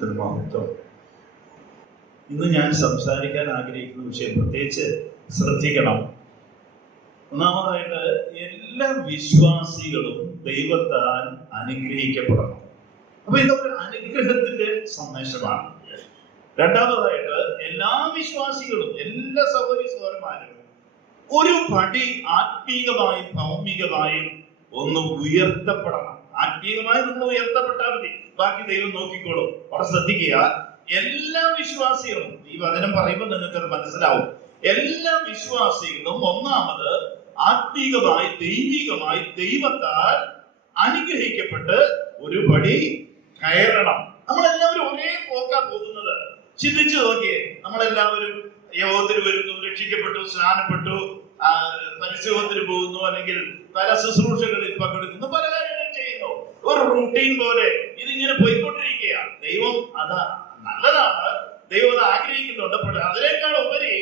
നാമത്തിന് മഹത്വം. ഇന്ന് ഞാൻ സംസാരിക്കാൻ ആഗ്രഹിക്കുന്ന വിഷയം പ്രത്യേകിച്ച് ശ്രദ്ധിക്കണം. ഒന്നാമതായിട്ട്, എല്ലാ വിശ്വാസികളും ദൈവത്താൽ അനുഗ്രഹിക്കപ്പെടണം. അപ്പൊ ഇതൊരു അനുഗ്രഹത്തിന്റെ സന്ദേശമാണ്. രണ്ടാമതായിട്ട്, എല്ലാ വിശ്വാസികളും, എല്ലാ സഹോദരന്മാരും ഒരു പടി ആത്മീകമായും ഭൗമികമായും ഒന്ന് ഉയർത്തപ്പെടണം. ആത്മീകമായി നമ്മൾ ഉയർത്തപ്പെട്ടാൽ മതി, ബാക്കി ദൈവം നോക്കിക്കോളും. അവിടെ ശ്രദ്ധിക്കുക, എല്ലാ വിശ്വാസികളും, ഈ വചനം പറയുമ്പോൾ നിങ്ങൾക്ക് മനസ്സിലാവും, എല്ലാ വിശ്വാസികളും ഒന്നാമത് ആത്മീകമായി ദൈവികമായി ദൈവത്താൽ അനുഗ്രഹിക്കപ്പെട്ട് ഒരു പടി കയറണം. നമ്മളെല്ലാവരും ഒരേ പോക്കാ പോകുന്നത്. ചിന്തിച്ചു നോക്കിയേ, നമ്മളെല്ലാവരും യോഗത്തിന് വരുന്നു, രക്ഷിക്കപ്പെട്ടു, സ്നാനപ്പെട്ടു, പരിശോധന പോകുന്നു, അല്ലെങ്കിൽ പല ശുശ്രൂഷകളിൽ പങ്കെടുക്കുന്നു, പല കാര്യങ്ങൾ ചെയ്യുന്നു. ഒരു റൂട്ടീൻ പോലെ ഇതിങ്ങനെ പോയിക്കൊണ്ടിരിക്കുക. ദൈവം അത് നല്ലതാണ്, ദൈവം അത് ആഗ്രഹിക്കുന്നുണ്ട്. പക്ഷെ അതിനേക്കാൾ ഉപരി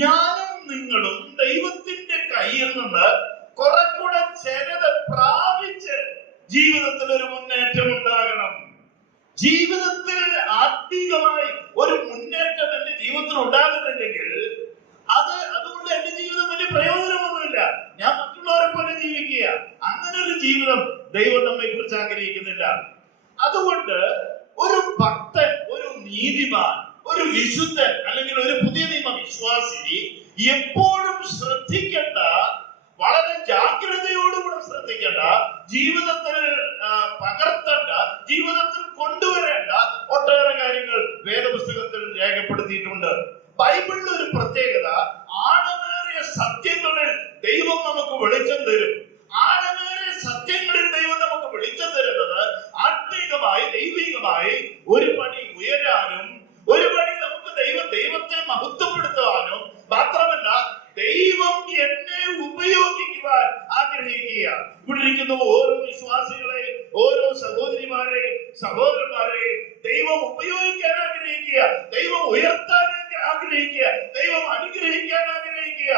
ഞാനും നിങ്ങളും ദൈവത്തിന്റെ കയ്യിൽ നിന്ന് കുറെ കൂടെ ചിലത് പ്രാപിച്ച് ജീവിതത്തിൽ ഒരു മുന്നേറ്റം ഉണ്ടാകണം. ജീവിതത്തിൽ ആത്മീകമായി ഒരു മുന്നേറ്റം എന്റെ ജീവിതത്തിൽ ഉണ്ടാകുന്നില്ലെങ്കിൽ അതുകൊണ്ട് എന്റെ ജീവിതം വലിയ പ്രയോജനമൊന്നുമില്ല. ഞാൻ മറ്റുള്ളവരെ പോലെ ജീവിക്കുക, അങ്ങനെ ഒരു ജീവിതം ദൈവം നമ്മെ കുറിച്ച് ആഗ്രഹിക്കുന്നില്ല. അതുകൊണ്ട് ഒരു ഭക്തൻ, ഒരു നീതിമാൻ, ഒരു വിശുദ്ധൻ, അല്ലെങ്കിൽ ഒരു പുതിയ നിയമ വിശ്വാസി എപ്പോഴും ശ്രദ്ധിക്കേണ്ട, വളരെ ജാഗ്രതയോടുകൂടെ ശ്രദ്ധിക്കേണ്ട, ജീവിതത്തിൽ പകർത്തേണ്ട, ജീവിതത്തിൽ കൊണ്ടുവരേണ്ട ഒട്ടേറെ കാര്യങ്ങൾ വേദപുസ്തകത്തിൽ രേഖപ്പെടുത്തിയിട്ടുണ്ട്. ബൈബിളിൽ ഒരു പ്രത്യേകത, ആഴമേറിയ സത്യങ്ങളിൽ ദൈവം നമുക്ക് വെളിച്ചം തരും. ആഴമേറിയ സത്യങ്ങളിൽ ദൈവം നമുക്ക് വെളിച്ചം തരുന്നത് ആത്മീകമായി ദൈവികമായി ഒരു പടി ഉയരാനും, ഒരു പടി നമുക്ക് ദൈവത്തെ മഹത്വപ്പെടുത്തുവാനും, മാത്രമല്ല ദൈവം എന്നെ ഉപയോഗിക്കുവാൻ ആഗ്രഹിക്കുക. ഇവിടെ ഇരിക്കുന്ന ഓരോ വിശ്വാസികളെയും, ഓരോ സഹോദരിമാരെയും സഹോദരന്മാരെയും ദൈവം ഉപയോഗിക്കാൻ ആഗ്രഹിക്കുക, ദൈവം ഉയർത്താൻ ആഗ്രഹിക്കുക, ദൈവം അനുഗ്രഹിക്കാൻ ആഗ്രഹിക്കുക.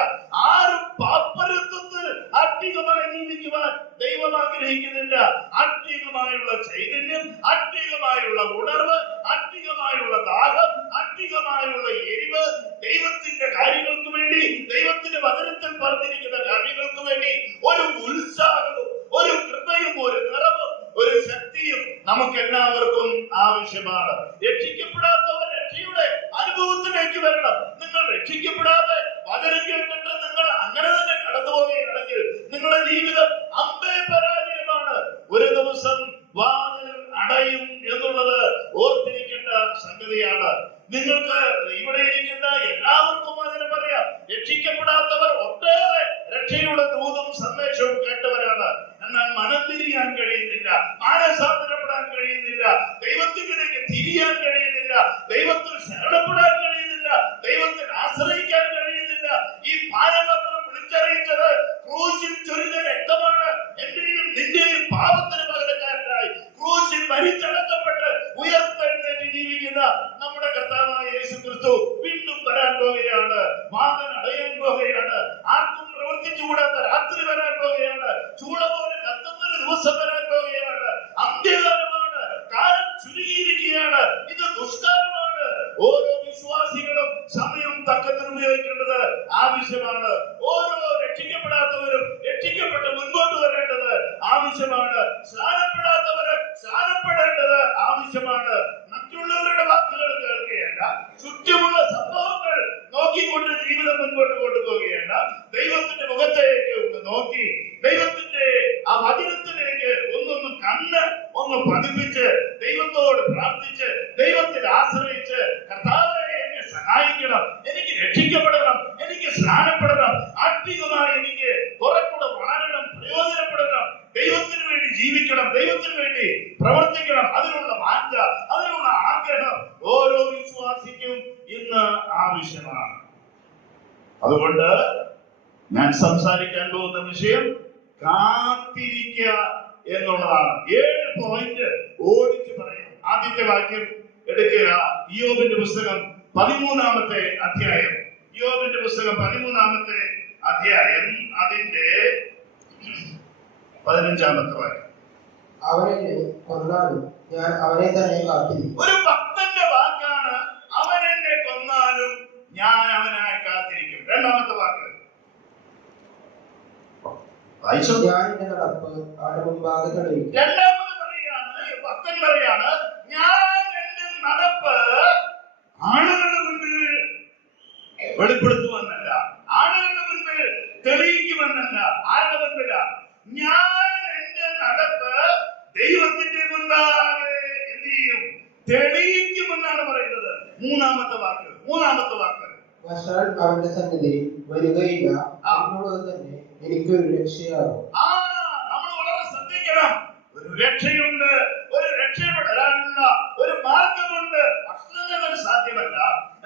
ആരും പാപ്പരത്വത്തിൽ ആത്മീകമായി ജീവിക്കുവാൻ ദൈവം ആഗ്രഹിക്കുന്നില്ല. ആത്മീകമായുള്ള ചൈതന്യം, ആത്മീകമായുള്ള ഉണർവ്, ആത്മീകമായുള്ള ദാഹം, ആത്മീകമായുള്ള എരിവ്, ദൈവത്തിന്റെ കാര്യങ്ങൾക്ക് വേണ്ടി, ദൈവത്തിന്റെ വചനത്തിൽ പറഞ്ഞിരിക്കുന്ന കാര്യങ്ങൾക്ക് വേണ്ടി ഒരു ഉത്സാഹവും, ഒരു കൃപയും, ഒരു നിറവും, ഒരു ശക്തിയും നമുക്ക് എല്ലാവർക്കും ആവശ്യമാണ്. രക്ഷിക്കപ്പെടാത്തവർ രക്ഷയുടെ അനുഭവത്തിലേക്ക് വരണം. നിങ്ങൾ രക്ഷിക്കപ്പെടാതെ വചനം കേട്ടിട്ട് നിങ്ങൾ അങ്ങനെ തന്നെ കടന്നു പോവുകയാണെങ്കിൽ നിങ്ങളുടെ ജീവിതം അമ്പേ പരാജയമാണ്. ഒരു ദിവസം വാതിൽ അടയും എന്നുള്ളത് ഓർത്തിരിക്കേണ്ട സംഗതിയാണ്. നിങ്ങൾക്ക് ഇവിടെ ഇരിക്കുന്ന എല്ലാവർക്കും അതിന് പറയാം, രക്ഷിക്കപ്പെടാത്തവർ ഒട്ടേറെ രക്ഷയുടെ ദൂതും സന്ദേശവും കേട്ടവരാണ്. എന്നാൽ മനം തിരിയാൻ കഴിയുന്നില്ല, മാനസാന്തരപ്പെടാൻ കഴിയുന്നില്ല, ദൈവത്തിലേക്ക് തിരിയാൻ കഴിയുന്നില്ല, ദൈവത്തിൽ ശരണപ്പെടാൻ കഴിയുന്നില്ല, ദൈവത്തിൽ ആശ്രയിക്കാൻ കഴിയുന്നില്ല. ഈ ഭാരപത്രം വിളിച്ചറിയിച്ചത് ക്രൂശിൽ ചൊരിഞ്ഞ രക്തമാണ്. എന്റെയും നിന്റെയും പാപത്തിന് പകരക്കാരനായി ക്രൂശിൽ മരിച്ചടക്കപ്പെട്ട് ഉയർത്തെഴുന്നേറ്റ് ജീവിക്കുന്ന നമ്മുടെ കർത്താവായ യേശു ക്രിസ്തു വീണ്ടും വരാൻ പോവുകയാണ്. വാതിൽ അടയാൻ പോവുകയാണ്. ആർക്കും പ്രവർത്തിച്ചുകൂടാത്ത രാത്രി വരാൻ പോവുകയാണ്. ചൂട പോലെ കത്തുന്ന ഒരു ദിവസം വരാൻ പോവുകയാണ്. അന്ത്യകാലമാണ്. കാലം ചുരുങ്ങിയിരിക്കുകയാണ്. ഇത് ദുഷ്കാലമാണ്. ഓരോ വിശ്വാസികളും സമയം തക്കത്തിന് ഉപയോഗിക്കേണ്ടത് ആവശ്യമാണ്. ഓരോ രക്ഷിക്കപ്പെടാത്തവരും രക്ഷിക്കപ്പെട്ട് മുൻപോട്ട് വരേണ്ടത് ആവശ്യമാണ്. സ്നാനപ്പെടാത്തവര് സ്നാനപ്പെടേണ്ടത് ആവശ്യമാണ്. മറ്റുള്ളവരുടെ വാക്കുകൾ കേൾക്കുകയല്ല, ചുറ്റുമുള്ള സംഭവങ്ങൾ നോക്കിക്കൊണ്ട് ജീവിതം മുൻപോട്ട് കൊണ്ടുപോവുകയല്ല. ദൈവത്തിന്റെ മുഖത്തേക്ക് ഒന്ന് നോക്കി, ദൈവത്തിന്റെ ആ വചനത്തിലേക്ക് ഒന്ന് കണ്ണ് ഒന്ന് പതിപ്പിച്ച്, ദൈവത്തോട് പ്രാർത്ഥിച്ച്, ദൈവത്തിൽ ആശ്രയിച്ച്, കർത്താവേ എന്നെ സഹായിക്കണം, എനിക്ക് രക്ഷിക്കപ്പെടണം, എനിക്ക് സ്നാനപ്പെടണം, ആത്മീകമായി എനിക്ക് കുറെ കൂടെ വളരണം, പ്രയോജനപ്പെടണം, ദൈവത്തിന് വേണ്ടി ജീവിക്കണം, ദൈവത്തിന് വേണ്ടി പ്രവർത്തിക്കണം. അതിനുള്ള വാഞ്ച, അതിനുള്ള ആഗ്രഹം ഓരോ വിശ്വാസിക്കും ഇന്ന് ആവശ്യമാണ്. അതുകൊണ്ട് ഞാൻ സംസാരിക്കാൻ പോകുന്ന വിഷയം കാത്തിരിക്കുക എന്നുള്ളതാണ്. 7 പോയിന്റ് ഓടിച്ചു പറയാം. ആദ്യത്തെ വാക്യം എടുക്കുക. ഇയ്യോബിന്റെ പുസ്തകം 13-ാമത്തെ അധ്യായം. ഇയ്യോബിന്റെ പുസ്തകം 13-ാമത്തെ അധ്യായം, അതിന്റെ 15-ാമത്തെ വാക്യം. അവനെ കൊല്ലാനും ഞാൻ അവനെ തന്നെ കാത്തിരിക്കും. ഒരു ഭക്തൻ രണ്ടാമത് പറയാണ്, ഭക്തൻ പറയാണ്, ഞാൻ എന്റെ നടപ്പ് ആളുകളുടെ മുൻപിൽ വെളിപ്പെടുത്തുമെന്നല്ല, ആളുകളുടെ മുൻപിൽ തെളിയിക്കുമെന്നല്ല. ആരുടെ മുൻപില? ഞാൻ എന്റെ നടപ്പ് ദൈവത്തിന്റെ മുൻപാകെ എന്ത് ചെയ്യും? തെളിയിക്കുമെന്നാണ് പറയുന്നത്. മൂന്നാമത്തെ വാക്ക് അവന്റെ സന്നിധിയിൽ വരികയില്ല എന്നുള്ളത് തന്നെ എനിക്കൊരു രക്ഷയാകും. നമ്മൾ വളരെ ശ്രദ്ധിക്കണം. ഒരു രക്ഷയുണ്ട്, ഒരു രക്ഷപ്പെടാനുള്ള ഒരു മാർഗമുണ്ട്. ഭക്ഷണം സാധ്യമല്ല.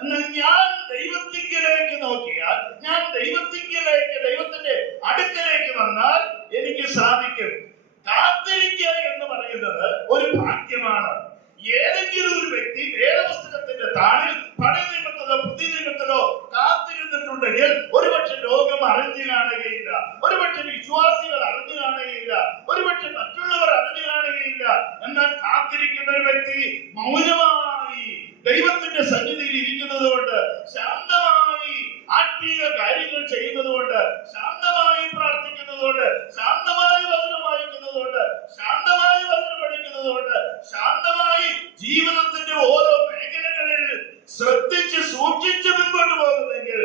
എന്നാൽ ഞാൻ ദൈവത്തിങ്കിലേക്ക് നോക്കിയാൽ, ഞാൻ ദൈവത്തിന്റെ അടുക്കലേക്ക് വന്നാൽ എനിക്ക് സാധിക്കും. കാത്തിരിക്കുക എന്ന് പറയുന്നത് ഒരു ഭാഗ്യമാണ്. ഏതെങ്കിലും ഒരു വ്യക്തി വേദപുസ്തകത്തിന്റെ താളിൽ പഴയ നിയമത്തിലോ പുതിയ നിയമത്തിലോ കാത്തിരുന്നിട്ടുണ്ടെങ്കിൽ ഒരുപക്ഷെ ലോകം അറിഞ്ഞു കാണുകയില്ല, ഒരുപക്ഷെ വിശ്വാസികൾ അറിഞ്ഞു കാണുകയില്ല, ഒരുപക്ഷെ മറ്റുള്ളവർ അറിഞ്ഞു കാണുകയില്ല. എന്നാൽ കാത്തിരിക്കുന്ന ഒരു വ്യക്തി മൗനമായി ദൈവത്തിന്റെ സന്നിധിയിൽ ഇരിക്കുന്നത് കൊണ്ട്, ശാന്തമായി ആത്മീയ കാര്യങ്ങൾ ചെയ്യുന്നത് കൊണ്ട്, ശാന്തമായി പ്രാർത്ഥിക്കുന്നത് കൊണ്ട്, ശാന്തമായി വചനം വായിക്കുന്നത് കൊണ്ട്, ശാന്തമായി വചനം പഠിക്കുന്നത് കൊണ്ട്, ശാന്തമായി ജീവിതത്തിന്റെ ഓരോ മേഖലകളിൽ ശ്രദ്ധിച്ച് സൂക്ഷിച്ച് മുൻപോട്ട് പോകുന്നെങ്കിൽ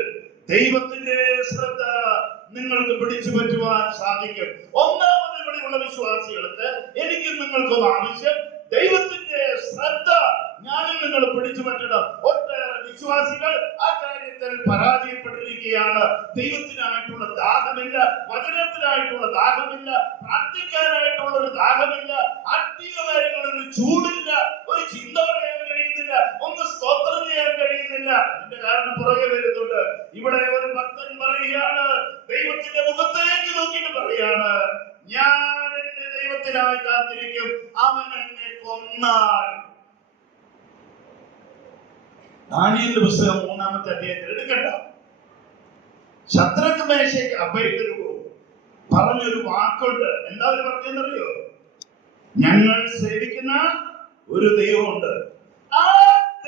ദൈവത്തിന്റെ ശ്രദ്ധ നിങ്ങൾക്ക് പിടിച്ചു പറ്റുവാൻ സാധിക്കും. ഒന്നാമത് ഇവിടെയുള്ള വിശ്വാസികൾക്ക്, എനിക്കും നിങ്ങൾക്കും ആവശ്യം ദൈവത്തിന്റെ ശ്രദ്ധ ഞാനും നിങ്ങൾ പിടിച്ചു പറ്റണം. ഒട്ടേറെ വിശ്വാസികൾ ആ കാര്യത്തിൽ പരാജയപ്പെട്ടിരിക്കുകയാണ്. ദൈവത്തിനായിട്ടുള്ള ദാഹമില്ല, വചനത്തിനായിട്ടുള്ള ദാഹമില്ല, പ്രാർത്ഥിക്കാനായിട്ടുള്ള ഒരു ദാഹമില്ല, ആത്മീയ കാര്യങ്ങളൊരു ചൂടില്ല, ഒരു ചിന്ത പറയാൻ കഴിയുന്നില്ല, ഒന്ന് സ്തോത്രം ചെയ്യാൻ കഴിയുന്നില്ല. അതിന്റെ കാരണം പുറകെ വരുന്നുണ്ട്. ഇവിടെ ഒരു ഭക്തൻ പറയുകയാണ്, ദൈവത്തിന്റെ മുഖത്തേക്ക് നോക്കിയിട്ട് പറയാണ്, ഞാൻ എന്റെ ദൈവത്തിനായി കാത്തിരിക്കും, അവൻ എന്നെ കൊന്നാൽ. ദാനിയേലിന്റെ പുസ്തകം 3-ാമത്തെ അധ്യായത്തിൽ എടുക്കണ്ട, ശദ്രക്ക് മേശയ്ക്ക് അഭയകരവും പറഞ്ഞൊരു വാക്കുണ്ട്. എന്താ അവർ പറഞ്ഞെന്നറിയോ? ഞങ്ങൾ സേവിക്കുന്ന ഒരു ദൈവമുണ്ട്, ആ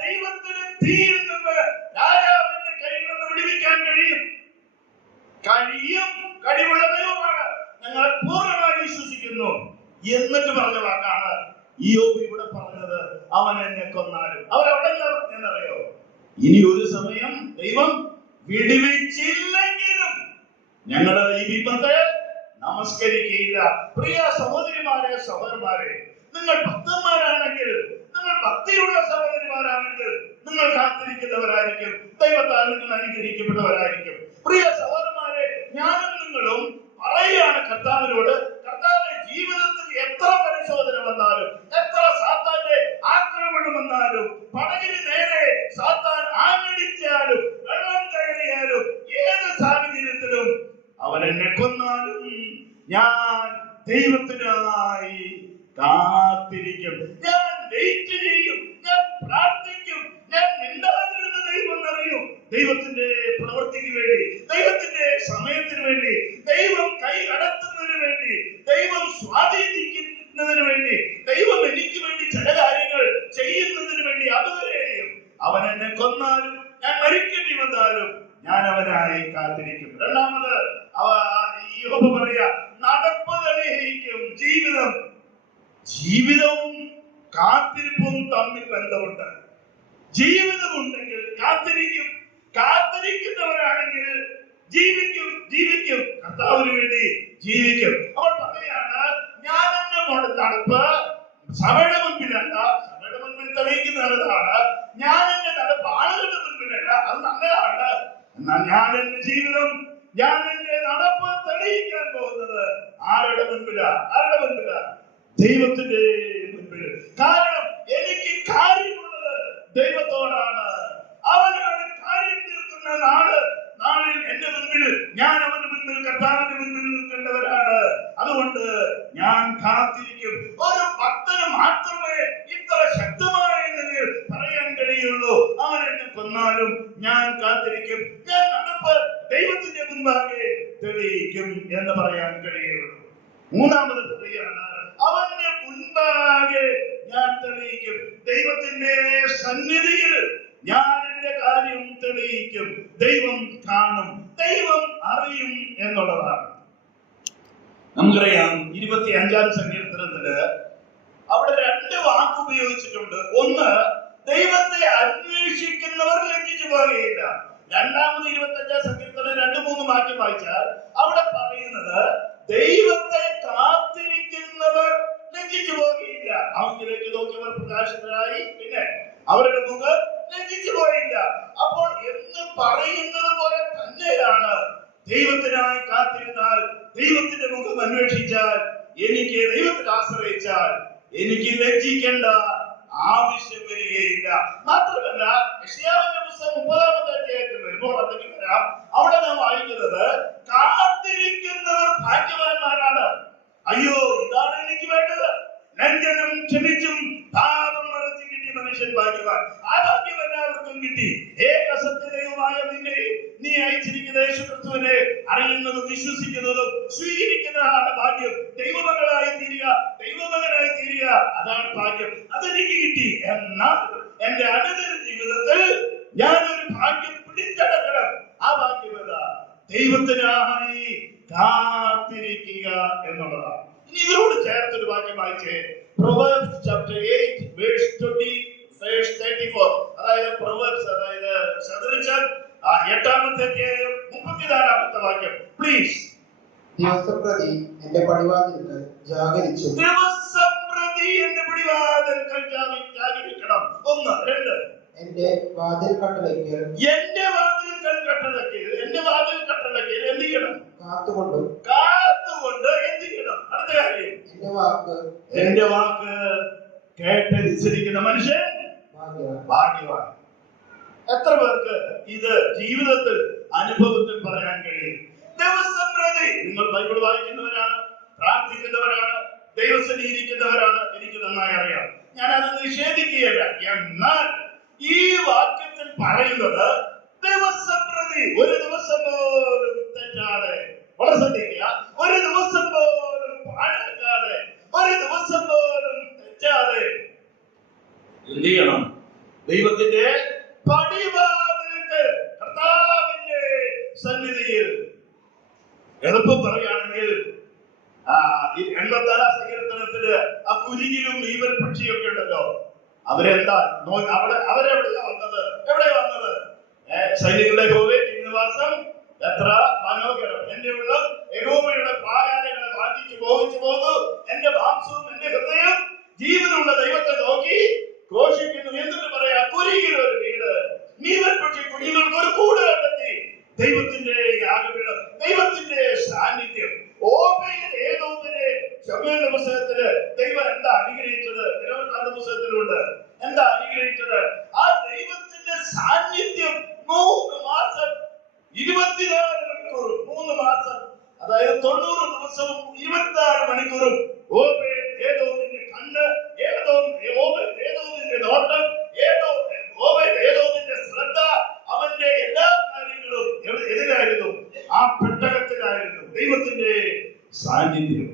ദൈവത്തിന് തീയിൽ നിന്ന് രാജാവിന്റെ കയ്യിൽ നിന്ന് വിടുവിക്കാൻ കഴിയും. കഴിവുള്ള ദൈവമാണ്, ഞങ്ങൾ പൂർണ്ണമായി വിശ്വസിക്കുന്നു. എന്നിട്ട് പറഞ്ഞ വാക്കാണ് ഇയ്യോബ് ഇവിടെ പറഞ്ഞത്, അവൻ എന്നെ കൊന്നാലും. അവരവിടെ പറഞ്ഞെന്നറിയോ? ഇനി ഒരു സമയം ദൈവം വിടുവിച്ചില്ലെങ്കിലും ഞങ്ങൾ ഈ ബിംബത്തെ നമസ്കരിക്കുകയില്ല. പ്രിയ സഹോദരിമാരെ, സഹോദരന്മാരെ, നിങ്ങൾ ഭക്തന്മാരാണെങ്കിൽ, നിങ്ങൾ ഭക്തിയുള്ള സഹോദരിമാരാണെങ്കിൽ നിങ്ങൾ കാത്തിരിക്കുന്നവരായിരിക്കും, ദൈവത്താൽ നിങ്ങൾ അനുഗ്രഹിക്കപ്പെട്ടവരായിരിക്കും. പ്രിയ സഹോദരന്മാരെ, ഞാനും നിങ്ങളും പറയുകയാണ് കർത്താവിനോട്, കർത്താവിന്റെ ജീവിതത്തിൽ എത്ര പരിശോധന വന്നാലും, എത്ര സാത്താന്റെ ആക്രമണം വന്നാലും, പടകിന് നേരെ സാത്താൻ ആഞ്ഞടിച്ചാലും, വെള്ളം കയറിയാലും, ഏത് സാഹചര്യത്തിലും അവൻ എന്നെ കൊന്നാലും ഞാൻ ദൈവത്തിനായി കാത്തിരിക്കും, ഞാൻ വെയിറ്റ് ചെയ്യും, ഞാൻ പ്രാർത്ഥിക്കും, ഞാൻ മിണ്ടാതിരുന്ന ദൈവം അറിയും. ദൈവത്തിന്റെ പ്രവൃത്തിക്ക് വേണ്ടി, ദൈവത്തിന്റെ സമയത്തിന് വേണ്ടി, ദൈവം കൈ കടത്തുന്നതിന് വേണ്ടി, ദൈവം സ്വാധീനിക്കുന്നതിന് വേണ്ടി, ദൈവം എനിക്ക് വേണ്ടി ചില കാര്യങ്ങൾ ചെയ്യുന്നതിന് വേണ്ടി, അതുവരെയും അവൻ എന്നെ കൊന്നാലും, ഞാൻ മരിക്കേണ്ടി വന്നാലും ഞാൻ അവനായി കാത്തിരിക്കും. രണ്ടാമത് യോബ് പറയാ, നടപ്പ് തെളിയിക്കും. ജീവിതവും കാത്തിരിപ്പും തമ്മിൽ ബന്ധമുണ്ട്. ജീവിതമുണ്ടെങ്കിൽ കാത്തിരിക്കും, കാത്തിരിക്കുന്നവരാണെങ്കിൽ ജീവിക്കും, കർത്താവിന് വേണ്ടി ജീവിക്കും. അവൾ പറയാണ്, ഞാൻ എന്റെ നടപ്പ് സഭയുടെ മുൻപിലല്ല, സഭയുടെ മുൻപിൽ തെളിയിക്കുന്നതാണ്. ഞാൻ എന്റെ നടപ്പ് ആളുകളുടെ മുൻപിലല്ല, അത് നല്ലതാണ്. എന്നാൽ ഞാൻ എന്റെ ജീവിതം, ഞാൻ എന്റെ നടപ്പ് തെളിയിക്കാൻ പോകുന്നത് ആരുടെ മുൻപിലാ? ദൈവത്തിന്റെ മുൻപിൽ. കാരണം എനിക്ക് കാര്യമുള്ളത് ദൈവത്തോടാണ്. അവനാണ് കാര്യം തീർക്കുന്ന നാളിൽ എന്റെ മുൻപിൽ, ഞാൻ അവന്റെ മുൻപിൽ, കർത്താവിന്റെ മുൻപിൽ നിൽക്കേണ്ടവരാണ്. അതുകൊണ്ട് ഞാൻ കാത്തിരിക്കും. ഒരു ഭക്തന് മാത്രമേ ഇത്ര ശക്തമായ നിലയിൽ പറയാൻ കഴിയുള്ളൂ, അവൻ എന്നെ കൊന്നാലും ഞാൻ കാത്തിരിക്കും, ഞാൻ നടപ്പ് ദൈവത്തിന്റെ മുൻപാകെ തെളിയിക്കും എന്ന് പറയാൻ കഴിയുള്ളൂ. മൂന്നാമത് പറയുകയാണ്, അവന്റെ മുൻപാകെ ഞാൻ തെളിയിക്കും. ദൈവത്തിന്റെ സന്നിധിയിൽ ഞാൻ എന്റെ കാര്യം തെളിയിക്കും. ദൈവം കാണും, ദൈവം അറിയും എന്നുള്ളതാണ്. നമുക്കറിയാം 25-ാം സങ്കീർത്തനത്തില് അവിടെ രണ്ട് വാക്ക് ഉപയോഗിച്ചിട്ടുണ്ട്. ഒന്ന്, ദൈവത്തെ അന്വേഷിക്കുന്നവർ ലജ്ജിച്ചു പോകുകയില്ല. രണ്ടാമത് 25-ാം സങ്കീർത്തനം 2-3 വാക്യം വായിച്ചാൽ അവിടെ പറയുന്നത് ദൈവത്തെ കാത്തിരിക്കുന്നവർ ലജ്ജിച്ചു പോകുകയില്ല. അവങ്കിലേക്ക് നോക്കിയവർ പ്രകാശിതരായി, പിന്നെ അവരുടെ മുഖം ലജ്ജിച്ചു പോയില്ല. അപ്പോൾ എന്ന് പറയുന്നത് പോലെ തന്നെയാണ്, ദൈവത്തിനായി കാത്തിരുന്നാൽ, ദൈവത്തിന്റെ മുഖം അന്വേഷിച്ചാൽ, എനിക്ക് ദൈവത്തിൽ ആശ്രയിച്ചാൽ എനിക്ക് ലജ്ജിക്കേണ്ട ആവശ്യം വരികയില്ല. മാത്രമല്ല, യെശയ്യാവിന്റെ പുസ്തകം 30-ാമത്തെ അധ്യായത്തിൽ വരുമ്പോൾ അല്ലെങ്കിൽ വരാം, അവിടെ നാം വായിക്കുന്നത് കാത്തിരിക്കുന്നവർ ഭാഗ്യവാന്മാരാണ്. അയ്യോ, ഇതാണ് എനിക്ക് വേണ്ടത്, ലംഘനം ക്ഷമിച്ചും പാപം മറച്ചു കിട്ടിയ മനുഷ്യൻ ഭാഗ്യവാൻ. ആ ഭാഗ്യം എല്ലാവർക്കും കിട്ടി. ഏകസത്യദൈവമായ നിന്നെയും നീ അയച്ചിരിക്കുന്ന യേശുക്രിസ്തുവിനെ അറിയുന്നതും വിശ്വസിക്കുന്നതും സ്വീകരിക്കുന്നതാണ് ഭാഗ്യം. ദൈവമകളായി തീരുക, ദൈവമകനായി തീരുക, അതാണ് ഭാഗ്യം. അതെനിക്ക് കിട്ടി. എന്നാൽ എന്റെ അനുദിന ജീവിതത്തിൽ ഞാനൊരു ഭാഗ്യം പിടിച്ചടക്കണം. ആ ഭാഗ്യം ഏതാ? ദൈവത്തിനായി കാത്തിരിക്കുക എന്നുള്ളതാണ്. ഇനി ഇതിനോട് ചേർത്തൊരു വാക്യം വായിച്ചേ. Proverbs chapter 8 verse 20 verse 34. അതായത് Proverbs, അതായത് സദൃശം 8-ാമത്തെ അധ്യായം 34-ാമത്തെ വാക്യം. പ്ലീസ്. ദിവസം പ്രതി എന്റെ പടിവാതിൽക്കൽ ജാഗരിച്ചു. ദിവസം പ്രതി എന്റെ പടിവാതിൽക്കൽ ജാഗരിക്കണം. 1, 2. എന്റെ വാതിൽ കട്ടളയ്ക്കൽ, എന്റെ വാതിൽക്കൽ കട്ടളയ്ക്കൽ, എന്റെ വാതിൽ കട്ടളയ്ക്കൽ എന്ത് ചെയ്യണം? കാത്തുകൊണ്ട് എന്ത് ചെയ്യണം? അടുത്ത കാര്യം, എന്റെ വാക്ക് കേട്ടനുസരിക്കുന്ന മനുഷ്യൻ ഭാഗ്യവാൻ. എത്ര പേർക്ക് ഇത് ജീവിതത്തിൽ അനുഭവത്തിൽ പറയാൻ കഴിയും? ദിവസം പ്രതി നിങ്ങൾ ബൈബിൾ വായിക്കുന്നവരാണ്, പ്രാർത്ഥിക്കുന്നവരാണ്, ദൈവസന്നിധിയിരിക്കുന്നവരാണ്, എനിക്ക് നന്നായി അറിയാം. ഞാൻ അത് നിഷേധിക്കുകയല്ല. എന്നാൽ ഈ വാക്യത്തിൽ പറയുന്നത് ദിവസം പ്രതി, ഒരു ദിവസം പോലും തെറ്റാതെ, വളരെ ശ്രദ്ധിക്കുക, ഒരു ദിവസം പോലും പാഴാക്കാതെ, ഒരു ദിവസം പോലും തെറ്റാതെ എന്ത് ചെയ്യണം? ദൈവത്തിന്റെ പടിവാതിൽക്കൽ, കർത്താവിന്റെ സന്നിധിയിൽ. എളുപ്പം പറയുകയാണെങ്കിൽ 84-ാം സങ്കീർത്തനത്തില് ആ കുരുകിലും ഈവൽ പക്ഷിയൊക്കെ ഉണ്ടല്ലോ, അവരെന്താ അവരെവിടെയാ വന്നത്? എവിടെയാ വന്നത്? സൈനികളുടെ നിവാസം എത്ര മനോഹരം! എന്റെ ഉള്ളം യഹോവയുടെ പ്രാകാരങ്ങളെ വാഞ്ചിച്ചു മോഹിച്ചു പോകുന്നു. എന്റെ മാംസവും എന്റെ ഹൃദയം ജീവനുള്ള ദൈവത്തെ നോക്കി ഘോഷിക്കുന്നു. എന്നിട്ട് പറയാ, കുരുകിലൊരു വീട്, മീവൽ പക്ഷി കുഞ്ഞുങ്ങൾക്ക് ഒരു കൂട് കണ്ടെത്തി. ദൈവത്തിന്റെ യാഗപീഠം, ദൈവത്തിന്റെ സാന്നിധ്യം. ഏതോമിനെ ശമൂവേലിന്റെ പുസ്തകത്തില് ദൈവം എന്താ അനുഗ്രഹിച്ചത്? 26-ാം പുസ്തകത്തിലുണ്ട്. എന്താ അനുഗ്രഹിച്ചത്? ആ ദൈവത്തിന്റെ സാന്നിധ്യം 3 മാസം 24 മണിക്കൂറും, 3 മാസം, അതായത് 90 ദിവസവും 24 മണിക്കൂറും ഏതോമിന്റെ കണ്ണ്, ഏതോമിന്റെ നോട്ടം, ഏതോമിന്റെ ശ്രദ്ധ, അവന്റെ എല്ലാ കാര്യങ്ങളും എതിരായിരുന്നു, ആ പെട്ടകത്തിലായിരുന്നു ദൈവത്തിന്റെ സാന്നിധ്യം.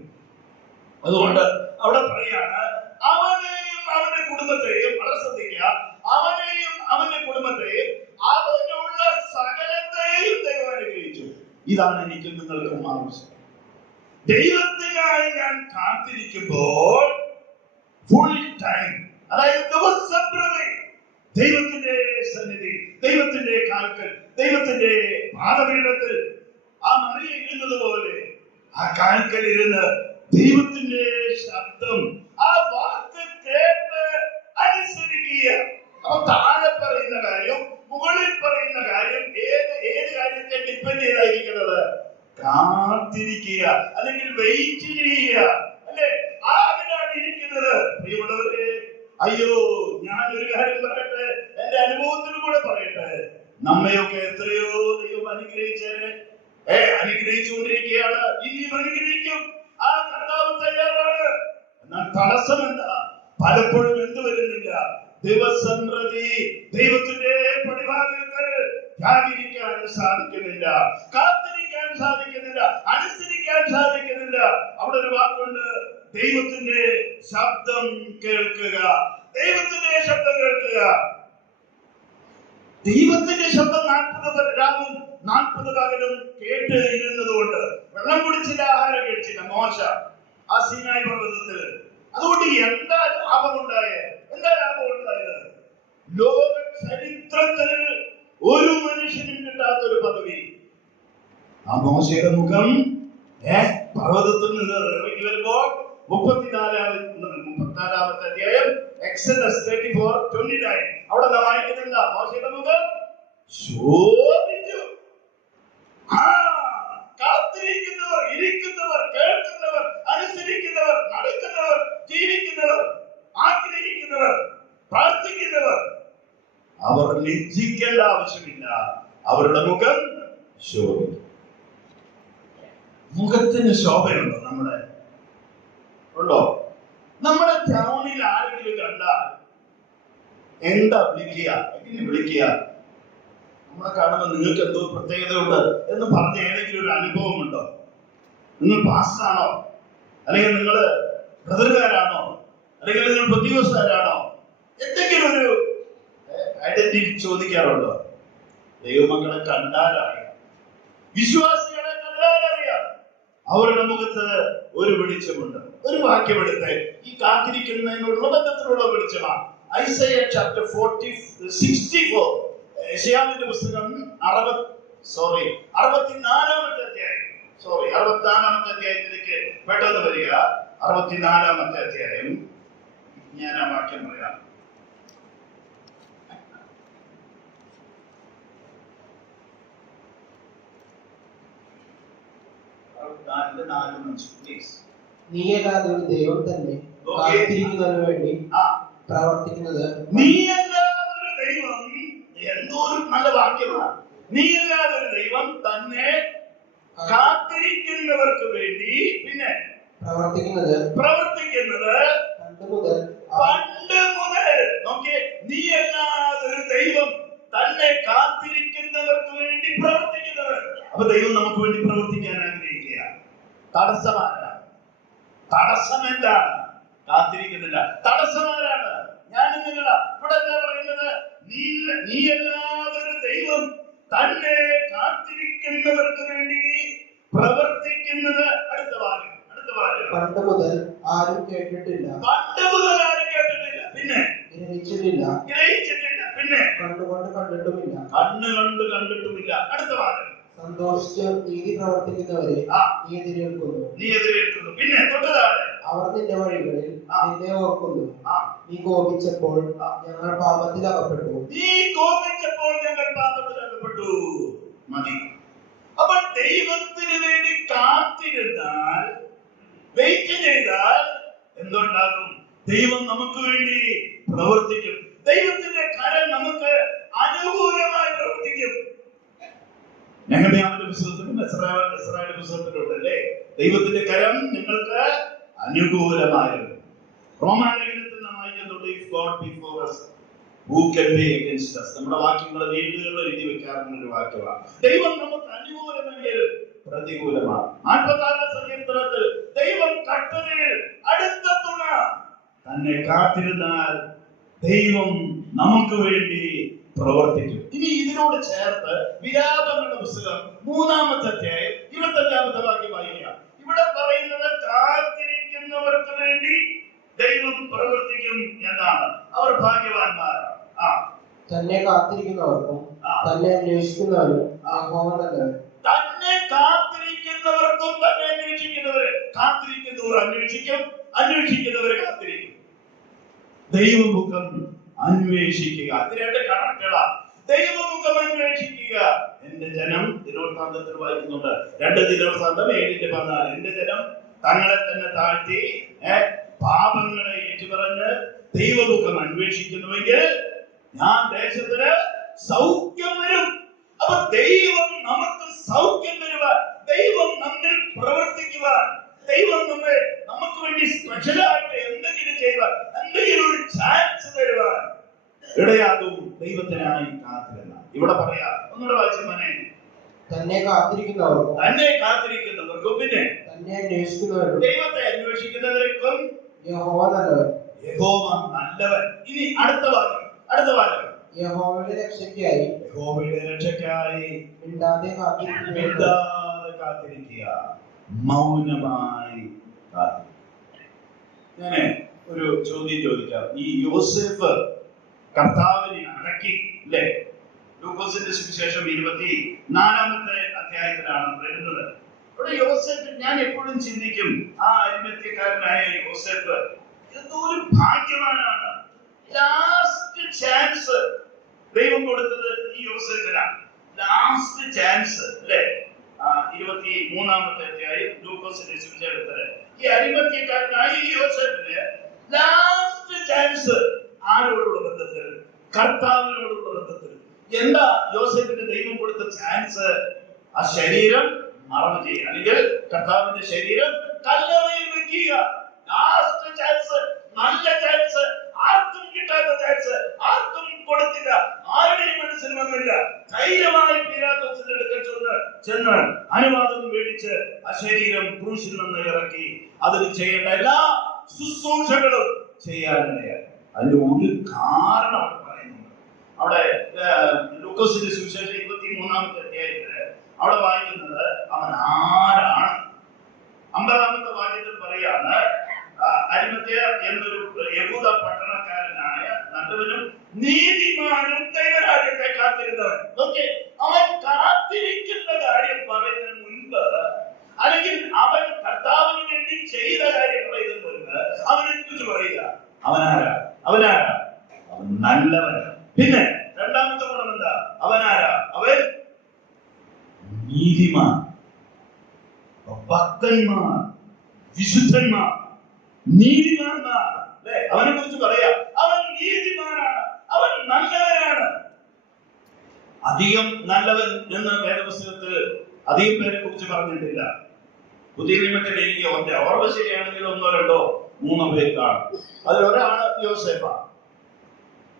അതുകൊണ്ട് അവിടെ പറയാണ്, അവനെയും അവന്റെ കുടുംബത്തെയും, വളരെ ശ്രദ്ധിക്കുക, അവനെയും അവന്റെ കുടുംബത്തെയും അവനുള്ള സകലത്തെയും ദൈവം അനുഗ്രഹിച്ചു. ഇതാണ് എനിക്കും നിങ്ങൾക്കും ആവശ്യം. ദൈവത്തിനായി ഞാൻ കാത്തിരിക്കുമ്പോൾ ഫുൾ ടൈം, അതായത് ദിവസം പ്രതി ദൈവത്തിന്റെ സന്നിധി, ദൈവത്തിന്റെ കാൽക്കൽ, ദൈവത്തിന്റെ പാദപീഠത്തിൽ ആ മറിയ ഇരുന്നത് പോലെ ആ കാൽക്കൽ ഇരുന്ന് ദൈവത്തിന്റെ ശബ്ദം, ആ വാക്ക് കേട്ട് അനുസരിക്കുക. അപ്പൊ താഴെ പറയുന്ന കാര്യം, മുകളിൽ പറയുന്ന കാര്യം, ഏത് കാര്യത്തെ ഡിപ്പെൻഡ് ചെയ്തായിരിക്കുന്നത്? കാത്തിരിക്കുക, അല്ലെങ്കിൽ വെയിറ്റ് ചെയ്യുക, അല്ലെ? അതിനാണ് ഇരിക്കുന്നത്. പ്രിയമുള്ളവരെ, അയ്യോ, ഞാൻ ഒരു കാര്യം പറയട്ടെ, എന്റെ അനുഭവത്തിലൂടെ പറയട്ടെ. നമ്മയൊക്കെ എത്രയോ ദൈവം അനുഗ്രഹിച്ചേരെ, അനുഗ്രഹിച്ചുകൊണ്ടിരിക്കുകയാണ്, ഇനിയും അനുഗ്രഹിക്കും. ആ കർത്താവ് തയ്യാറാണ്. എന്നാൽ തടസ്സം എന്താ? പലപ്പോഴും എന്ത് വരുന്നില്ല? ദിവസം പ്രതി ദൈവത്തിന്റെ പടിവാതിൽക്കൽ ജാഗരിക്കാൻ സാധിക്കുന്നില്ല, കാത്തിരിക്കാൻ സാധിക്കുന്നില്ല, അനുസരിക്കാൻ സാധിക്കുന്നില്ല. അവിടെ ഒരു വാക്കുണ്ട്, ദൈവത്തിന്റെ ശബ്ദം കേൾക്കുക. ദൈവത്തിന്റെ ശബ്ദം കേൾക്കുക. ദൈവത്തിന്റെ ശബ്ദം 40 രാവും 40 പകലും കേട്ട് ഇരുന്നതുകൊണ്ട് വെള്ളം കുടിച്ചില്ല, ആഹാരം കഴിച്ചില്ല മോശ ആ സീനായി പർവ്വതത്തിൽ. അതുകൊണ്ട് എന്താ ലാഭമുണ്ടായത്? ലോക ചരിത്രത്തിൽ ഒരു മനുഷ്യനും കിട്ടാത്തൊരു പദവി. ആ മോശയുടെ മുഖം പർവ്വതത്തിൽ നിന്ന് ഇറങ്ങി വരുമ്പോൾ 34-ാമത്തെ അധ്യായം എക്സോഡസ് 34:29 അവിടെ വായിക്കുന്നില്ല, മോശയുടെ മുഖം ശോഭിച്ചു. കാത്തിരിക്കുന്നവർ, ഇരിക്കുന്നവർ, കേൾക്കുന്നവർ, അനുസരിക്കുന്നവർ, നടക്കുന്നവർ, ജീവിക്കുന്നവർ, ആഗ്രഹിക്കുന്നവർ, പ്രാർത്ഥിക്കുന്നവർ, അവർ ലജ്ജിക്കേണ്ട ആവശ്യമില്ല. അവരുടെ മുഖം ശോഭിക്കും. മുഖത്തിന് ശോഭയുണ്ടോ? ഉണ്ടോ? നമ്മുടെ ടൗണിൽ ആരെങ്കിലും കണ്ടാൽ എന്താ വിളിക്കുക? എങ്ങനെ വിളിക്കുക? നമ്മളെ കാണുമ്പോൾ നിങ്ങൾക്ക് എന്തോ പ്രത്യേകതയുണ്ട് എന്ന് പറഞ്ഞ ഏതെങ്കിലും ഒരു അനുഭവം ഉണ്ടോ? നിങ്ങൾ പാസ്റ്ററാണോ? അല്ലെങ്കിൽ നിങ്ങൾ ബ്രദറുകാരാണോ? അല്ലെങ്കിൽ നിങ്ങൾ പ്രതിവസ്ഥാരാണോ? എന്തെങ്കിലും ഒരു ഐഡന്റിറ്റി ചോദിക്കാറുണ്ടോ? ദൈവമക്കളെ കണ്ടാലറിയാം, വിശ്വാസികളെ കണ്ടാലറിയാം, അവരുടെ മുഖത്ത് ഒരു വെളിച്ചമുണ്ട്. ഒരു വാക്യമെടുത്ത് ഈ കാത്തിരിക്കുന്നതിനുള്ള ബന്ധത്തിലുള്ള വെളിച്ചമാണ്. ഐസയ ചാപ്റ്റർ 64, യെശയ്യാവിന്റെ പുസ്തകം 64-ാമത്തെ അധ്യായത്തിലേക്ക് പെട്ടെന്ന് വരിക. 64-ാമത്തെ അധ്യായം. ഞാൻ ആ വാക്യം പറയാം. നീയല്ലാതെ ഒരു ദൈവം തന്നെ കാത്തിരിക്കുന്നതിന് വേണ്ടി പ്രവർത്തിക്കുന്നത്. നീയല്ലാതെ ഒരു ദൈവം, എന്തോ ഒരു നല്ല വാക്യമാണ്. നീയല്ലാതെ ഒരു ദൈവം തന്നെ കാത്തിരിക്കുന്നവർക്ക് വേണ്ടി പിന്നെ പ്രവർത്തിക്കുന്നത് പണ്ട് മുതൽ. നോക്കിയേ, നീയല്ലാതെ ഒരു ദൈവം തന്നെ കാത്തിരിക്കുന്നവർക്ക് വേണ്ടി പ്രവർത്തിക്കുന്നത്. അപ്പൊ ദൈവം നമുക്ക് വേണ്ടി പ്രവർത്തിക്കാൻ ആഗ്രഹിക്കുക. തടസ്സം എന്താണ്? കാത്തിരിക്കുന്നില്ല. തടസ്സമാരാണ്? ഞാനും നിങ്ങളാ. ഇവിടെ എന്താ പറയുന്നത്? നീയല്ലാതെ ഒരു ദൈവം തന്നെ കാത്തിരിക്കുന്നവർക്ക് വേണ്ടി പ്രവർത്തിക്കുന്നത്. അടുത്ത വാക്യം. പണ്ട് മുതൽ ആരും കേട്ടിട്ടില്ല, പിന്നെ ഗ്രഹിച്ചിട്ടില്ല, പിന്നെ കണ്ണുകൊണ്ട് കണ്ടിട്ടുമില്ല. അടുത്ത വാക്യം. സന്തോഷിച്ച് നീതി പ്രവർത്തിക്കുന്നവരെ നീ എതിരേൽക്കുന്നു. പിന്നെ തൊട്ടതാണ്, അവർ നിന്റെ വഴികളിൽ നിന്നെ ഓർക്കുന്നു. നീ കോപിച്ചപ്പോൾ ഞങ്ങൾ പാപത്തിൽ അകപ്പെട്ടു. മതി. അപ്പൊ ദൈവത്തിന് വേണ്ടി കാത്തിരുന്നാൽ, വെയിറ്റ് ചെയ്താൽ എന്തുണ്ടാകും? ദൈവം നമുക്ക് വേണ്ടി പ്രവർത്തിക്കും. ദൈവത്തിന്റെ കരം നമുക്ക് അനുകൂലമായി പ്രവർത്തിക്കും. നെഹമ്യാവിന്റെ പുസ്തകത്തിലും എസ്രായേലിന്റെ പുസ്തകത്തിലുണ്ടല്ലേ, ദൈവത്തിന്റെ കരം നിങ്ങൾക്ക് അനുകൂലമായിരുന്നു. റോമാലേഖനത്തിൽ നാം വായിക്കുന്നുണ്ട്, if God be for us, who can be against us? നമ്മുടെ വാക്യങ്ങൾ വീടുകളിൽ എഴുതി വെക്കാറുള്ള ഒരു വാക്യമാണ്. ദൈവം നമുക്ക് അനുകൂലമെങ്കിൽ പ്രതികൂലമാണ്. 46-ാം സങ്കീർത്തനത്തിൽ ദൈവം കട്ടതയിൽ അടുത്ത തുണ. തന്നെ കാത്തിരുന്നാൽ ദൈവം നമുക്ക് വേണ്ടി പ്രവർത്തിക്കും. ഇനി ഇതിനോട് ചേർത്ത് വിലാപങ്ങളുടെ പുസ്തകം 3-ാമത്തെ അധ്യായം 25-ാമത്തെ വാക്യം വായിക്കുക. ഇവിടെ പറയുന്നത് കാത്തിരിക്കുന്നവർക്ക് വേണ്ടി ദൈവം പ്രവർത്തിക്കും എന്നാണ്. അവർ ഭാഗ്യവാന്മാരാണ്. തന്നെ കാത്തിരിക്കുന്നവർക്കും തന്നെ അന്വേഷിക്കുന്നവരും യഹോവ നല്ലവൻ. തന്നെ കാത്തിരിക്കുന്നവർക്കും തന്നെ അന്വേഷിക്കുന്നവരെ. കാത്തിരിക്കുന്നവർ അന്വേഷിക്കും, അന്വേഷിക്കുന്നവരെ കാത്തിരിക്കും. ദൈവമുഖം അന്വേഷിക്കുക. അതിന്റെ കണക്കുകളാണ്. ദൈവമുഖം അന്വേഷിക്കുക. എന്റെ ജനം, ദിനവൃത്താന്തത്തിൽ വായിക്കുന്നുണ്ട്, 2 ദിനവൃത്താന്തം 7:14. എന്റെ ജനം തങ്ങളെ തന്നെ താഴ്ത്തി പാപങ്ങളെ ഏറ്റുപറഞ്ഞ് ദൈവമുഖം അന്വേഷിക്കുന്നുവെങ്കിൽ ഞാൻ ദേശത്തിന് സൗഖ്യം വരും. അപ്പൊ ദൈവം നമുക്ക് സൗഖ്യം തരുവാൻ, ദൈവം നമ്മിൽ പ്രവർത്തിക്കുവാൻ, ദൈവം നമുക്ക് വേണ്ടി സ്പെഷ്യലായിട്ട് എന്തെങ്കിലും ചെയ്യുവാൻ, എന്തെങ്കിലും ഒരു ചാൻസ് തരുവാൻ ഇടയാകും. ദൈവത്തിനായി കാത്തിരുന്ന. ഇവിടെ പറയാ, ഒന്നുകൂടെ വായിച്ചു മോനെ. തന്നെ കാത്തിരിക്കുന്നവർക്കും പിന്നെ തന്നെ അന്വേഷിക്കുന്നവരും ദൈവത്തെ അന്വേഷിക്കുന്നവർക്കും യഹോവ നല്ലവൻ. യഹോവ നല്ലവൻ. ഇനി അടുത്ത വാക്യം. യഹോവയുടെ രക്ഷയ്ക്കായി യഹോവയുടെ രക്ഷയ്ക്കായി മിണ്ടാതെ കാത്തിരിക്കുക. മിണ്ടാതെ കാത്തിരിക്കുക, മൗനമായി കാത്തിരിക്കുക. ഞാന് ഒരു ചോദ്യം ചോദിക്കാം. ഈ യോസേഫ് കർത്താവിനെ അടക്കി അല്ലേ? ലൂക്കോസിന്റെ സുവിശേഷം 24-ാമത്തെ അധ്യായത്തിലാണ് വരുന്നത്. ഇവിടെ യോസേഫ്, ഞാൻ എപ്പോഴും ചിന്തിക്കും, ആ അരിമത്യക്കാരനായ യോസേഫ് എന്തോ ഒരു ഭാഗ്യവാനാണ്. ലാസ്റ്റ് ചാൻസ് ദൈവം കൊടുത്തത് ഈ യോസേഫിനാണ്. ലാസ്റ്റ് ചാൻസ് അല്ലേ? 23-ാമത്തെ അധ്യായം ലൂക്കോസിന്റെ സുവിശേഷത്തില് ഈ അരിമത്യക്കാരനായ ഈ യോസേഫിന് ലാസ്റ്റ് ചാൻസ് ആരോടുള്ള ബന്ധത്തിൽ? കർത്താവിനോടുള്ള ബന്ധത്തിൽ. എന്താ യോസേഫിന് ദൈവം കൊടുത്ത ചാൻസ്? ആ ശരീരം മറവ് ചെയ്യുക, അല്ലെങ്കിൽ കർത്താവിന്റെ ശരീരം കല്ലറയിൽ വെക്കുക. ലാസ്റ്റ് ചാൻസ്, നല്ല ചാൻസ്, ആർക്കും കിട്ടാത്ത ചാൻസ്, ആർക്കും കൊടുത്തില്ല, ആരുടെയും മനസ്സിൽ വന്നില്ല. ധൈര്യമായി പീലാത്തോസിന്റെ അടുക്കൽ ചെന്ന് അനുവാദം മേടിച്ച് ആ ശരീരം ക്രൂശിൽ നിന്ന് ഇറക്കി അതിന് ചെയ്യേണ്ട എല്ലാ ശുശ്രൂഷകളും ചെയ്യാനിടയായി. അതിന്റെ ഒരു കാരണം അവിടെ പറയുന്നുണ്ട്. അവിടെ ലൂക്കോസിന്റെ സുവിശേഷം 23-ാമത്തെ അധ്യായത്തില് അവിടെ വായിക്കുന്നത് അവൻ ആരാണ്? 50-ാമത്തെ വാക്യത്തിൽ പറയാണ്, അരിമത്യ എന്നൊരു യഹൂദ പട്ടണക്കാരനായ നല്ലവനും നീതിമാനും ദൈവരാജ്യത്തെ കാത്തിരുന്നവൻ. ഓക്കെ, അവൻ കാത്തിരിക്കുന്ന കാര്യം പറയുന്നതിന് മുൻപ്, അല്ലെങ്കിൽ അവൻ കർത്താവിന് വേണ്ടി ചെയ്ത കാര്യം പറയുന്നതിന് മുൻപ് അവനെ കുറിച്ച് പറയുക. അവനാരാ? അവൻ നല്ലവനാണ്. പിന്നെ രണ്ടാമത്തെ ഗുണം എന്താ? അവനാരാ? അവൻ നീതിമാൻ. ഭക്തന്മാർ, വിശുദ്ധന്മാർ, നീതിമാന്മാർ, അല്ലെ? അവനെ കുറിച്ച് പറയാ, അവൻ നീതിമാനാണ്, അവൻ നല്ലവനാണ്. അധികം നല്ലവൻ എന്ന് വേദപുസ്തകത്തിൽ അധികം പേരെ കുറിച്ച് പറഞ്ഞിട്ടില്ല. പുതിയ നിയമത്തിൽ എനിക്ക് ഓർമ്മ ശരിയാണെങ്കിൽ 1, 2, 3 പേര് കാണും. അതിലൊരാള് യോസേഫാണ്.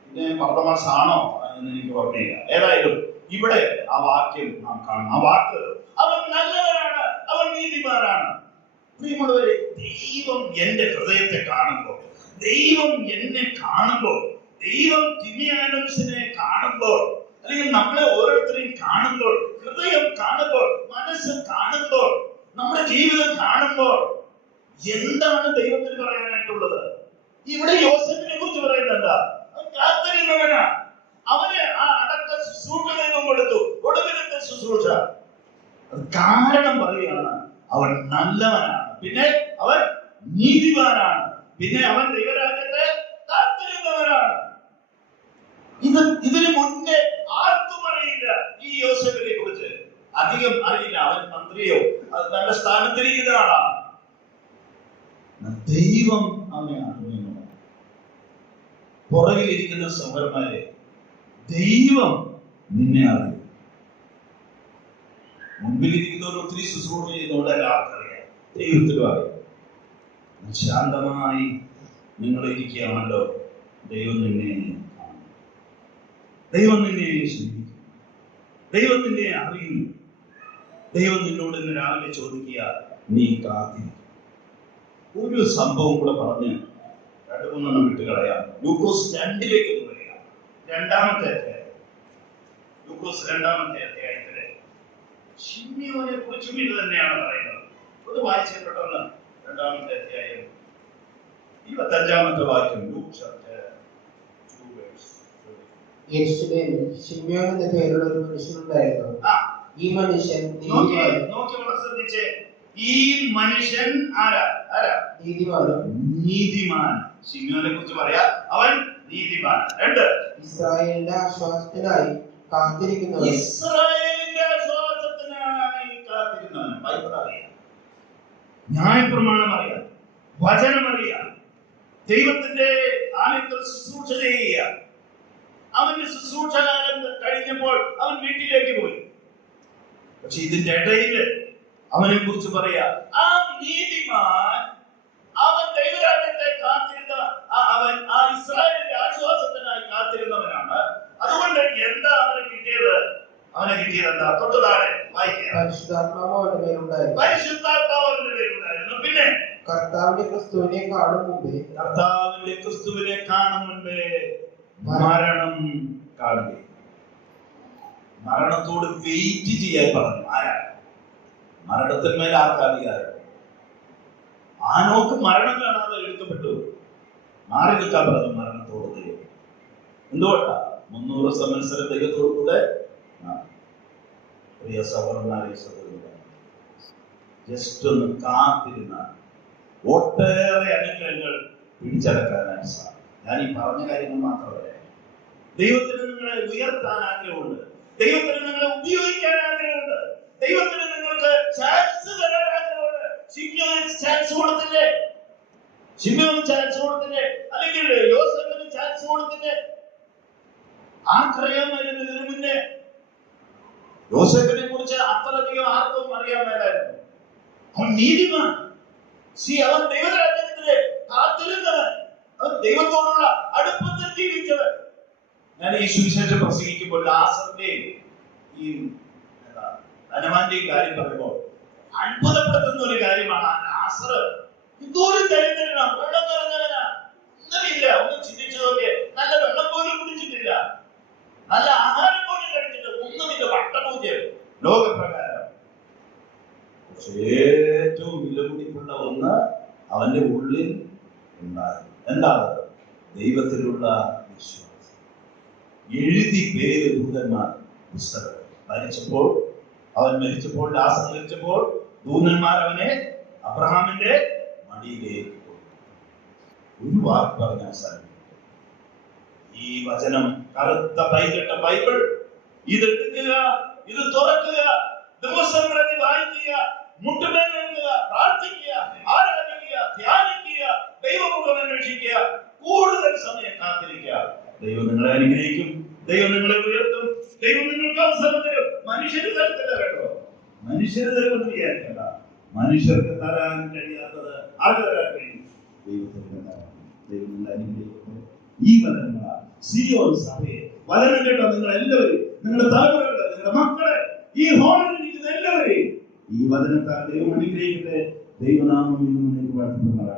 പിന്നെ പർദമാസ് ആണോ എന്ന് എനിക്ക് ഓർമ്മയില്ല. ഏതായാലും ഇവിടെ ആ വാക്യം നാം കാണും. ആ വാക്ക്, അവൻ നല്ലവനാണ്, അവൻ നീതിമാനാണ്. പ്രിയമുള്ളവരെ, ദൈവം എന്റെ ഹൃദയത്തെ കാണുമ്പോൾ, ദൈവം എന്നെ കാണുമ്പോൾ, ദൈവം തിമിയാനോസിനെ കാണുമ്പോൾ, അല്ലെങ്കിൽ നമ്മളെ ഓരോരുത്തരെയും കാണുമ്പോൾ, ഹൃദയം കാണുമ്പോൾ, മനസ്സ് കാണുമ്പോൾ, നമ്മുടെ ജീവിതം കാണുമ്പോൾ എന്താണ് ദൈവത്തിന് പറയാനായിട്ടുള്ളത്? ഇവിടെ യോസേഫിനെ കുറിച്ച് പറയുന്നത് എന്താ? അവൻ കാത്തിരുന്നവനാ. അവന് ആ അടക്ക ശുശ്രൂഷ ദൈവം കൊടുത്തു, ഒടുവിലത്തെ ശുശ്രൂഷ. അത് കാരണം പറയുകയാണ്, അവൻ നല്ലവനാണ്, പിന്നെ അവൻ നീതിമാനാണ്, പിന്നെ അവൻ ദൈവരാജ്യത്തെ കാത്തിരുന്നവനാണ്. ഇതിന് മുന്നേ ആർക്കും അറിയില്ല ഈ യോസേഫിനെ കുറിച്ച്. അധികം അറിയില്ല. അവൻ മന്ത്രിയോ തന്റെ സ്ഥാനത്തിരിക്കുന്ന ആളാണ്. ദൈവം അവനെ അറിയുന്നു. പുറകിലിരിക്കുന്ന സഹോദരന്മാരെ, ദൈവം നിന്നെ അറിയും. മുൻപിലിരിക്കുന്നവർ ഒത്തിരി ശുശ്രൂഷ ചെയ്യുന്നതുകൊണ്ട് എല്ലാവർക്കും അറിയാം, ദൈവത്തിലും അറിയാം. ശാന്തമായി നിങ്ങൾ ഇരിക്കുകയാണല്ലോ, ദൈവം നിന്നെ കാണും, ദൈവം നിന്നെ സ്നേഹിക്കും, ദൈവം നിന്നെ അറിയുന്നു. ദൈവം നിന്നോട് ഇന്ന് രാവിലെ ചോദിക്കുക, നീ കാത്തിരിക്കും. ഒരു സംഭവം കൂടെ പറഞ്ഞ് 2-3 വിട്ട് കളയാം. ലൂക്കോസ് 2-ലേക്ക് വരിക. 2-ാമത്തെ അധ്യായം, ലൂക്കോസ് 2-ാമത്തെ അധ്യായത്തിലെ ശിമ്യോനെ കുറിച്ചും ഇത് തന്നെയാണ് പറയുന്നത്. അത് വായിച്ചപ്പെട്ടെന്ന് 2-ാമത്തെ അധ്യായം 25-ാമത്തെ വാക്യം. യെരൂശലേമിൽ ശിമ്യോൻ എന്ന പേരുള്ള ഒരു മനുഷ്യനുണ്ടായിരുന്നു. ഈ മനുഷ്യൻ ശ്രദ്ധിച്ചേ, ഈ മനുഷ്യൻ ആരാ? നീതിമാൻ. ശിമ്യോനെ കുറിച്ച് പറയാ, അവൻ നീതിമാൻ. 2, ഇസ്രായേലിന്റെ ആശ്വാസത്തിനായി കാത്തിരിക്കുന്നവൻ. ഇസ്രായേലിന്റെ ആശ്വാസത്തിനായി കാത്തിരിക്കുന്നവൻ. ബൈബിൾ അറിയാം, ന്യായപ്രമാണം അറിയാം, വചനം അറിയാം, ദൈവത്തിന്റെ ആലയത്തിൽ ശുശ്രൂഷ ചെയ്യുക. അവന്റെ ശുശ്രൂഷകാലം കഴിഞ്ഞപ്പോൾ അവൻ വീട്ടിലേക്ക് പോയി. പക്ഷെ ഇതിന്റെ ഇടയിൽ അവനെ കുറിച്ച് പറയാ, ആ നീതിമാൻ, അവൻ ദൈവരാജ്യത്തെ കാത്തിരുന്ന, അവൻ ആ ഇസ്രായേലിന്റെ ആശ്വാസത്തിനായി കാത്തിരുന്നവനാണ്. അതുകൊണ്ട് എന്താ അവന് കിട്ടിയത്? അവനെ കിട്ടിയത് എന്താ? തൊട്ട് താഴെ വായിക്കുക. പരിശുദ്ധാത്മാവ് അവന്റെ മേലുണ്ടായിരുന്നു. പരിശുദ്ധാത്മാവ് അവന്റെ മേലുണ്ടായിരുന്നു. പിന്നെ കർത്താവിന്റെ ക്രിസ്തുവിനെ കാണും മുമ്പേ മരണം കാണുകയും. മരണത്തോട് വെയിറ്റ് ചെയ്യാൻ പറഞ്ഞു. ആരാ? മരണത്തിന്മേൽ ആർക്കാധികാരം? ആനോക്ക് മരണം കാണാതെ എടുക്കപ്പെട്ടു. മാറി നിൽക്കാൻ പറഞ്ഞു മരണത്തോട് ദൈവം. എന്തുകൊണ്ടാ? 300 സംവത്സരം ദൈവത്തോടു കൂടെ. പ്രിയ സഹോദരന്മാരെ, ജസ്റ്റ് ഒന്ന് കാത്തിരുന്നാൽ ഒട്ടേറെ അനുഗ്രഹങ്ങൾ പിടിച്ചടക്കാനായി സാധിക്കും. ഞാൻ ഈ പറഞ്ഞ കാര്യങ്ങൾ മാത്രമല്ല. ദൈവത്തിന് നിങ്ങളെ ഉയർത്താൻ ആഗ്രഹമുണ്ട്. ദൈവത്തിന് നിങ്ങളെ ഉപയോഗിക്കാൻ ആഗ്രഹമുണ്ട്. ദൈവത്തിന് നിങ്ങൾക്ക് ചാൻസ് തരാൻ ആഗ്രഹമുണ്ട്. ശിമ്യോന് ചാൻസ് കൊടുത്തില്ലേ? ശിമ്യോന് ചാൻസ് കൊടുത്തില്ലേ? അല്ലെങ്കിൽ യോസേഫിന് ചാൻസ് കൊടുത്തില്ലേ? ആർക്കറിയാമായിരുന്നു ഇതിനു മുന്നേ? യോസേഫിനെ കുറിച്ച് അത്രയധികം ആർക്കും അറിയാൻ മേലായിരുന്നു. അവൻ നീതിമാൻ. അവൻ ദൈവരാജ്യത്തിലെ കാത്തിരുന്നവൻ. അവൻ ദൈവത്തോടുള്ള അടുപ്പത്തിൽ ജീവിച്ചവൻ. ഞാൻ ഈ സുവിശേഷം പ്രസംഗിക്കുമ്പോൾ ലാസറിന്റെയും ഈ ധനവാന്റെയും കാര്യം പറയുമ്പോൾ അത്ഭുതപ്പെടുത്തുന്ന ഒരു കാര്യമാണ്. ലാസർ ഇതൊരു ദരിദ്രനാ, വെള്ളം നിറഞ്ഞവനാ, ഒന്നുമില്ല. ഒന്നും ചിന്തിച്ചതൊക്കെ നല്ല വെള്ളം പോലും കുടിച്ചിട്ടില്ല, നല്ല ആഹാരം പോലും കഴിച്ചിട്ട് ഒന്നുമില്ല, വട്ടപൂജ്യം ലോകപ്രകാരം. പക്ഷേ ഏറ്റവും വിലപിടിപ്പുള്ള ഒന്ന് അവന്റെ ഉള്ളിൽ ഉണ്ടായിരുന്നു. എന്താണ്? ദൈവത്തിലുള്ള വിശ്വാസം. എഴുതി പേര് ദൂതന്മാർ പുസ്തകം. അവൻ മരിച്ചപ്പോൾ, ലാസർ മരിച്ചപ്പോൾ ദൂതന്മാർ അവനെ അബ്രഹാമിന്റെ മടിയിലേക്ക് കൊടുത്തു. ഒരു വാക്ക് പറഞ്ഞാൽ സാധിക്കും. ഈ വചനം, കറുത്ത പൈകെട്ട ബൈബിൾ, ഇതെടുക്കുക, ഇത് തുറക്കുക, ദിവസം പ്രതി വായിക്കുക, മുട്ടുമേൽ നിൽക്കുക, പ്രാർത്ഥിക്കുക, ആരാധിക്കുക, ധ്യാനിക്കുക, ദൈവമുഖം അന്വേഷിക്കുക, കൂടുതൽ സമയം കാത്തിരിക്കുക. ദൈവം നിങ്ങളെ അനുഗ്രഹിക്കും. ദൈവം നിങ്ങളെ ഉയർത്തും. ദൈവം നിങ്ങൾക്ക് അവസരം തരും. മനുഷ്യര് തരത്തില്ല കേട്ടോ. മനുഷ്യര് തരുമെന്ന് വിചാരിക്കണ്ട. മനുഷ്യർക്ക് തരാൻ കഴിയാത്തത് ആർക്ക് തരാൻ കഴിയും? ദൈവത്തിന് തരാൻ. ദൈവം നിങ്ങളെ അനുഗ്രഹിക്കും. ഈ വചനങ്ങളാൽ സിയോൻ സഭയെ വചനം കേട്ടോ നിങ്ങൾ എല്ലാവരും, നിങ്ങളുടെ തലമുറകളെ, നിങ്ങളുടെ മക്കളെ, ഈ ഹോളിൽ ഇരിക്കുന്ന എല്ലാവരെയും ഈ വചനത്താൽ ദൈവം അനുഗ്രഹിക്കട്ടെ. ദൈവനാമം ഇന്നും വാഴ്ത്തപ്പെടുമാറാകട്ടെ.